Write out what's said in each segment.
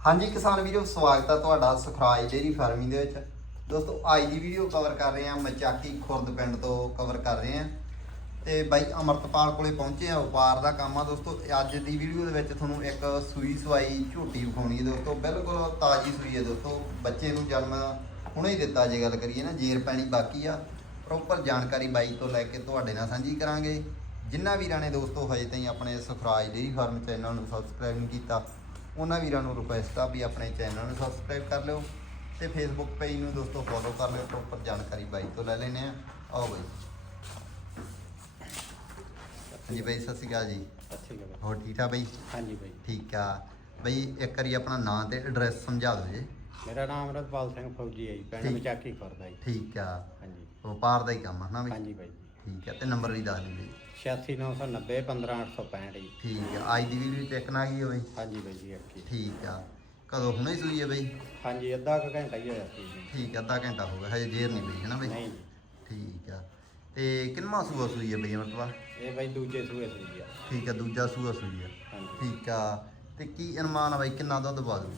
ਹਾਂਜੀ ਕਿਸਾਨ ਵੀਰੋ, ਸਵਾਗਤ ਹੈ ਤੁਹਾਡਾ ਸੁਖਰਾਜ ਡੇਰੀ ਫਾਰਮਿੰਗ ਦੇ ਵਿੱਚ। ਦੋਸਤੋ, ਅੱਜ ਦੀ ਵੀਡੀਓ ਕਵਰ ਕਰ ਰਹੇ ਹਾਂ ਮਚਾਕੀ ਖੁਰਦ ਪਿੰਡ ਤੋਂ ਕਵਰ ਕਰ ਰਹੇ ਹਾਂ ਤੇ ਬਾਈ ਅਮਰਤਪਾਲ ਕੋਲੇ ਪਹੁੰਚੇ ਆ, ਵਪਾਰ ਦਾ ਕੰਮ ਆ। ਦੋਸਤੋ, ਅੱਜ ਦੀ ਵੀਡੀਓ ਦੇ ਵਿੱਚ ਤੁਹਾਨੂੰ ਇੱਕ ਸੂਈ ਸਵਾਈ ਝੋਟੀ ਵਿਖਾਉਣੀ ਹੈ ਦੋਸਤੋ। ਬਿਲਕੁਲ ਤਾਜ਼ੀ ਸੂਈ ਹੈ ਦੋਸਤੋ। ਬੱਚੇ ਨੂੰ ਜਨਮ ਹੁਣੇ ਹੀ ਦਿੱਤਾ ਜੇ ਗੱਲ ਕਰੀਏ ਨਾ, ਜੇਰ ਪੈਣੀ ਬਾਕੀ ਆ। ਪ੍ਰੋਪਰ ਜਾਣਕਾਰੀ ਬਾਈ ਤੋਂ ਲੈ ਕੇ ਤੁਹਾਡੇ ਨਾਲ ਸਾਂਝੀ ਕਰਾਂਗੇ। ਜਿੰਨਾ ਵੀਰਾਂ ਨੇ ਦੋਸਤੋ, ਹਜੇ ਤਾਈਂ ਆਪਣੇ ਸੁਖਰਾਜ ਡੇਰੀ ਫਾਰਮ ਚੈਨਲ ਨੂੰ ਸਬਸਕ੍ਰਾਈਬ ਨਹੀਂ ਕੀਤਾ ਉਹਨਾਂ ਵੀਰਾਂ ਨੂੰ ਰਿਕੁਐਸਟ ਆ ਵੀ ਆਪਣੇ ਚੈਨਲ ਨੂੰ ਸਬਸਕ੍ਰਾਈਬ ਕਰ ਲਿਓ ਤੇ ਫੇਸਬੁੱਕ ਪੇਜ ਨੂੰ ਦੋਸਤੋ ਫੋਲੋ ਕਰ ਲਿਓ ਪ੍ਰੋਪਰ ਜਾਣਕਾਰੀ ਬਾਈ ਤੋਂ ਲੈ ਲੈਨੇ ਆ ਆਓ ਬਾਈ। ਹਾਂਜੀ ਬਾਈ ਸਤਿ ਸ਼੍ਰੀ ਅਕਾਲ ਜੀ। ਅੱਛੀ ਗੱਲ ਹੋਰ ਠੀਕ ਠਾਕ ਬਾਈ? ਹਾਂਜੀ ਬਾਈ। ਠੀਕ ਆ। ਬਾਈ ਇੱਕ ਵਾਰੀ ਆਪਣਾ ਨਾਂ ਤੇ ਐਡਰੈਸ ਸਮਝਾ ਦਿਓ ਜੀ। ਮੇਰਾ ਨਾਮ ਅਮਰਤਪਾਲ ਸਿੰਘ ਫੌਜੀ ਹੈ ਜੀ ਪਿੰਡ। ਮਚਾਕੀ ਖੁਰਦਾ ਜੀ। ਠੀਕ ਆ। ਹਾਂਜੀ। ਵਪਾਰ ਦਾ ਹੀ ਕੰਮ ਹੈ ਨਾ ਬਾਈ? ਹਾਂਜੀ ਬਾਈ ਠੀਕ ਆ ਤੇ ਨੰਬਰ ਵੀ ਦੱਸ ਦਿਓ ਜੀ। 86990 15865 ਜੀ। ਠੀਕ ਆ ਅੱਜ ਦੀ ਵੀਡੀਓ ਚੈੱਕ ਨਾ ਗਈ ਬਾਈ ਹਾਂਜੀ ਬਾਈ ਜੀ ਅੱਕੀ। ਠੀਕ ਆ ਕਦੋਂ ਹੁਣੇ ਸੂਈ ਬਾਈ? ਹਾਂਜੀ ਅੱਧਾ ਕੁ ਘੰਟਾ ਹੀ ਹੋਇਆ ਸੀ। ਜੀ ਠੀਕ ਆ ਅੱਧਾ ਘੰਟਾ ਹੋ ਗਿਆ ਹਜੇ ਜੇਰ ਨਹੀਂ ਪਈ ਹੈ ਨਾ ਬਾਈ? ਨਹੀਂ। ਠੀਕ ਆ ਤੇ ਕਿੰਨਾ ਸੂਆ ਸੂਈ ਬਈ ਮਤਲਬ ਇਹ ਬਾਈ ਦੂਜੇ ਸੂਏ ਸੂਈ ਆ। ਠੀਕ ਆ ਦੂਜਾ ਸੂਆ ਸੂਈ ਆ। ਹਾਂਜੀ। ਠੀਕ ਆ ਤੇ ਕੀ ਅਨੁਮਾਨ ਆ ਬਾਈ ਕਿੰਨਾ ਦੁੱਧ ਪਾ ਦੂ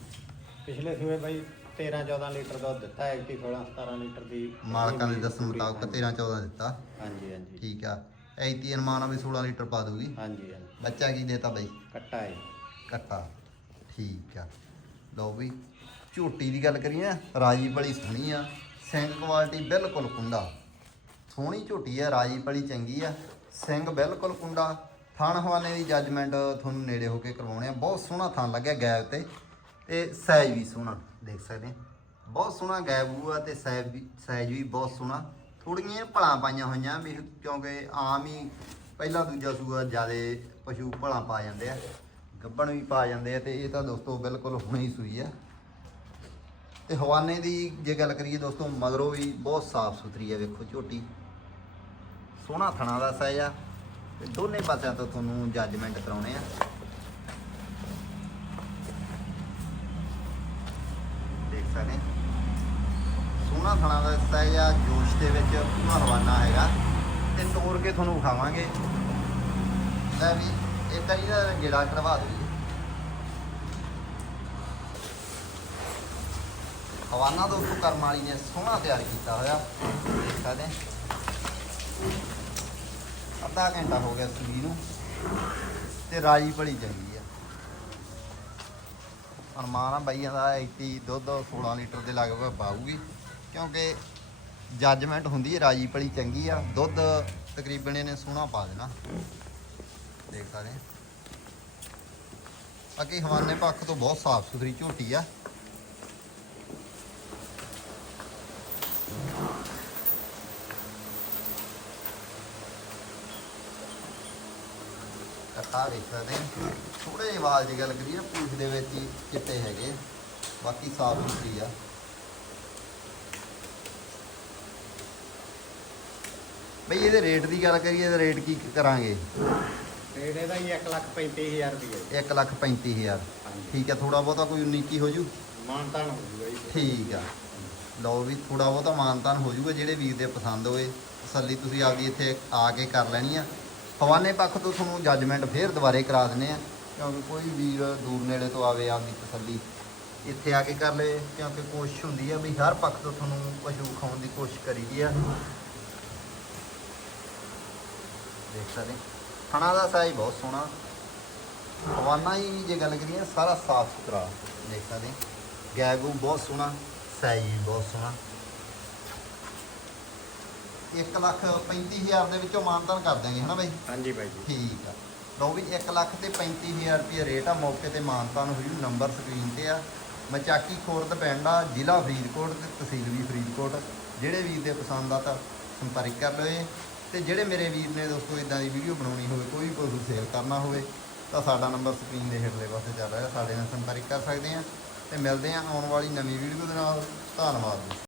ਪਿਛਲੇ ਸੂਏ ਬਾਈ 13 14 ਲੀਟਰ ਦੁੱਧ ਦਿੱਤਾ ਕਿ 16 17 ਲੀਟਰ ਦੀ ਮਾਲਕਾਂ ਦੇ ਦੱਸਣ ਮੁਤਾਬਕ 13 14 ਦਿੱਤਾ। ਹਾਂਜੀ ਹਾਂਜੀ। ਠੀਕ ਆ ਐਤੀ ਅਨੁਮਾਨ ਆ ਵੀ 16 ਲੀਟਰ ਪਾ ਦੂਗੀ ਹਾਂਜੀ ਹਾਂਜੀ। ਬੱਚਾ ਕੀ ਦੇਤਾ ਬਾਈ? ਕੱਟਾ ਹੈ ਕੱਟਾ। ਠੀਕ ਆ। ਲਓ ਵੀ ਝੋਟੀ ਦੀ ਗੱਲ ਕਰੀਏ ਰਾਜੀ ਬੜੀ ਸੋਹਣੀ ਆ ਸਿੰਘ ਕੁਆਲਿਟੀ ਬਿਲਕੁਲ ਕੁੰਡਾ। ਸੋਹਣੀ ਝੋਟੀ ਆ ਰਾਜੀ ਬੜੀ ਚੰਗੀ ਆ ਸਿੰਘ ਬਿਲਕੁਲ ਕੁੰਡਾ। ਥਣ ਹਵਾਨੇ ਦੀ ਜੱਜਮੈਂਟ ਤੁਹਾਨੂੰ ਨੇੜੇ ਹੋ ਕੇ ਕਰਵਾਉਣੇ ਆ। ਬਹੁਤ ਸੋਹਣਾ ਥਣ ਲੱਗਿਆ ਗੈਬ ਤੇ। ਤੇ ਸਾਈਜ਼ ਵੀ ਸੋਹਣਾ ਦੇਖ ਸਕਦੇ ਆ। ਬਹੁਤ ਸੋਹਣਾ ਗੈਬੂ ਆ ਤੇ ਸਾਈਜ਼ ਵੀ ਸਾਈਜ਼ ਵੀ ਬਹੁਤ ਸੋਹਣਾ। ਥੋੜੀਆਂ ਭਲਾਂ ਪਾਈਆਂ ਹੋਈਆਂ ਵੀ ਕਿਉਂਕਿ ਆਮ ਹੀ ਪਹਿਲਾ ਦੂਜਾ ਸੂਆ ਜਿਆਦੇ ਪਸ਼ੂ ਭਲਾਂ ਪਾ ਜਾਂਦੇ ਆ, ਗੱਬਣ ਵੀ ਪਾ ਜਾਂਦੇ ਆ ਤੇ ਇਹ ਤਾਂ ਦੋਸਤੋ ਬਿਲਕੁਲ ਹੁਣੇ ਹੀ ਸੂਈ ਆ। ਤੇ ਹਵਾਨੇ ਦੀ ਜੇ ਗੱਲ ਕਰੀਏ ਦੋਸਤੋ ਮਗਰੋਂ ਵੀ ਬਹੁਤ ਸਾਫ਼ ਸੁਥਰੀ ਆ ਵੇਖੋ ਝੋਟੀ। ਸੋਹਣਾ ਥਣਾ ਦਾ ਸਾਈਜ਼ ਆ ਤੇ ਦੋਨੇ ਪਾਸਿਆਂ ਤੋਂ ਤੁਹਾਨੂੰ ਜੱਜਮੈਂਟ ਕਰਾਉਣੇ ਆ। ਦੇਖ ਸਕਦੇ ਸੋਹਣਾ ਥਣਾ ਦਾ ਸਾਈਜ਼ ਆ ਜੋਸ਼ ਦੇ ਵਿੱਚ ਪੂਰਾ ਹਵਾਨਾ ਹੈਗਾ। ਤੇ ਤੋੜ ਕੇ ਤੁਹਾਨੂੰ ਵਿਖਾਵਾਂਗੇ। ਲੈ ਵੀ ਇੱਕ ਵਾਰੀ ਦਾ ਗੇੜਾ ਕਢਵਾ ਦਿਓ ਜੀ। ਹਵਾਨਾ ਦੋਸਤੋ ਕਰਮ ਵਾਲੀ ਨੇ ਸੋਹਣਾ ਤਿਆਰ ਕੀਤਾ ਹੋਇਆ। ਦੇਖ ਸਕਦੇ ਅੱਧਾ ਘੰਟਾ ਹੋ ਗਿਆ ਸੂਈ ਨੂੰ। ਤੇ ਰਾਜੀ ਬੜੀ ਚੰਗੀ ਆ। ਅਰਮਾਨ ਆ ਬਾਈਆਂ ਦਾ 80 ਦੁੱਧ 16 ਲੀਟਰ ਦੇ ਲਗਭਗ ਪਾਊਗੀ। ਕਿਉਂਕਿ ਜੱਜਮੈਂਟ ਹੁੰਦੀ ਹੈ, ਰਾਜੀ ਪਲੀ ਚੰਗੀ ਆ, ਦੁੱਧ ਤਕਰੀਬਨ ਇਹਨੇ ਸੋਹਣਾ ਪਾ ਦੇਣਾ। ਦੇਖ ਸਕਦੇ ਬਾਕੀ ਹਵਾਨੇ ਪੱਖ ਤੋਂ ਬਹੁਤ ਸਾਫ਼ ਸੁਥਰੀ ਝੋਟੀ ਆ। ਕੱਟਾ ਵੇਖ ਸਕਦੇ ਥੋੜੇ ਜਿਹੇ ਵਾਲ ਦੀ ਗੱਲ ਕਰੀਏ ਨਾ ਪੂਛ ਦੇ ਵਿੱਚ ਹੀ ਚਿੱਟੇ ਹੈਗੇ ਬਾਕੀ ਸਾਫ਼ ਸੁਥਰੀ ਆ। ਬਈ ਇਹਦੇ ਰੇਟ ਦੀ ਗੱਲ ਕਰੀਏ ਇਹਦਾ ਰੇਟ ਕੀ ਕਰਾਂਗੇ? ਰੇਟ ਇਹਦਾ ਹੀ 135000 ਰੁਪਏ 1 ਲੱਖ 35000 ਹਾਂਜੀ। ਠੀਕ ਆ ਥੋੜਾ ਬਹੁਤਾ ਕੋਈ 19 ਕੀ ਹੋ ਜੂ? ਮਾਨਤਾਨ ਹੋ ਜੂਗਾ ਜੀ। ਠੀਕ ਆ। ਲਓ ਵੀ ਥੋੜਾ ਬਹੁਤਾ ਮਾਨਤਾਨ ਹੋ ਜੂਗਾ ਜਿਹੜੇ ਵੀਰ ਦੇ ਪਸੰਦ ਹੋਏ। ਤਸੱਲੀ ਤੁਸੀਂ ਆਪਦੀ ਇੱਥੇ ਆ ਕੇ ਕਰ ਲੈਣੀ ਆ। ਹਵਾਨੇ ਪੱਖ ਤੋਂ ਤੁਹਾਨੂੰ ਜੱਜਮੈਂਟ ਫੇਰ ਦੁਬਾਰੇ ਕਰਾ ਦਿੰਨੇ ਆ। ਕਿਉਂਕਿ ਕੋਈ ਵੀਰ ਦੂਰ ਨੇੜੇ ਤੋਂ ਆਵੇ ਆਪਦੀ ਤਸੱਲੀ ਇੱਥੇ ਆ ਕੇ ਕਰ ਲਏ। ਕਿਉਂਕਿ ਕੋਸ਼ਿਸ਼ ਹੁੰਦੀ ਆ ਵੀ ਹਰ ਪੱਖ ਤੋਂ ਤੁਹਾਨੂੰ ਪਸ਼ੂ ਖਾਉਣ ਦੀ ਕੋਸ਼ਿਸ਼ ਕਰੀਦੀ ਆ। ਦੇਖ ਸਕਦੇ ਖਾਣਾ ਦਾ ਸਾਈਜ਼ ਬਹੁਤ ਸੋਹਣਾ। ਹਵਾਨਾ ਹੀ ਜੇ ਗੱਲ ਕਰੀਏ ਸਾਰਾ ਸਾਫ਼ ਸੁਥਰਾ ਦੇਖ ਸਕਦੇ ਗੈਗੂ ਬਹੁਤ ਸੋਹਣਾ ਸਾਈਜ਼ ਵੀ ਬਹੁਤ ਸੋਹਣਾ। 1 ਲੱਖ 35000 ਦੇ ਵਿੱਚੋਂ ਮਾਨਤਾਨ ਕਰ ਦਾਂਗੇ ਹਨਾ ਬਾਈ? ਹਾਂਜੀ ਬਾਈ ਜੀ। ਠੀਕ ਆ। ਲਓ ਵੀ 1 ਲੱਖ ਤੇ 35000 ਰੁਪਏ ਰੇਟ ਆ ਮੌਕੇ ਤੇ ਮਾਨਤਾਨ ਹੋਈ ਨੰਬਰ ਸਕਰੀਨ ਤੇ ਆ। ਮਚਾਕੀ ਖੁਰਦ ਪਿੰਡ ਆ ਜ਼ਿਲ੍ਹਾ ਫਰੀਦਕੋਟ ਤੇ ਤਹਿਸੀਲ ਵੀ ਫਰੀਦਕੋਟ। ਜਿਹੜੇ ਵੀਰ ਦੇ ਪਸੰਦ ਆ ਤਾਂ ਸੰਪਰਕ ਕਰ ਲਓ ਤੇ ਜਿਹੜੇ ਮੇਰੇ ਵੀਰ ਨੇ ਦੋਸਤੋ ਇਦਾਂ ਦੀ ਵੀਡੀਓ ਬਣਾਉਣੀ ਹੋਵੇ, ਕੋਈ ਵੀ ਪਸ਼ੂ ਸੇਲ ਕਰਨਾ ਹੋਵੇ, ਤਾਂ ਸਾਡਾ ਨੰਬਰ ਸਕਰੀਨ ਦੇ ਹੇਠਲੇ ਪਾਸੇ ਚੱਲ ਰਿਹਾ। ਸਾਡੇ ਨਾਲ ਸੰਪਰਕ ਕਰ ਸਕਦੇ ਆ ਤੇ ਮਿਲਦੇ ਆ ਆਉਣ ਵਾਲੀ ਨਵੀਂ ਵੀਡੀਓ ਦੇ ਨਾਲ। ਧੰਨਵਾਦ ਜੀ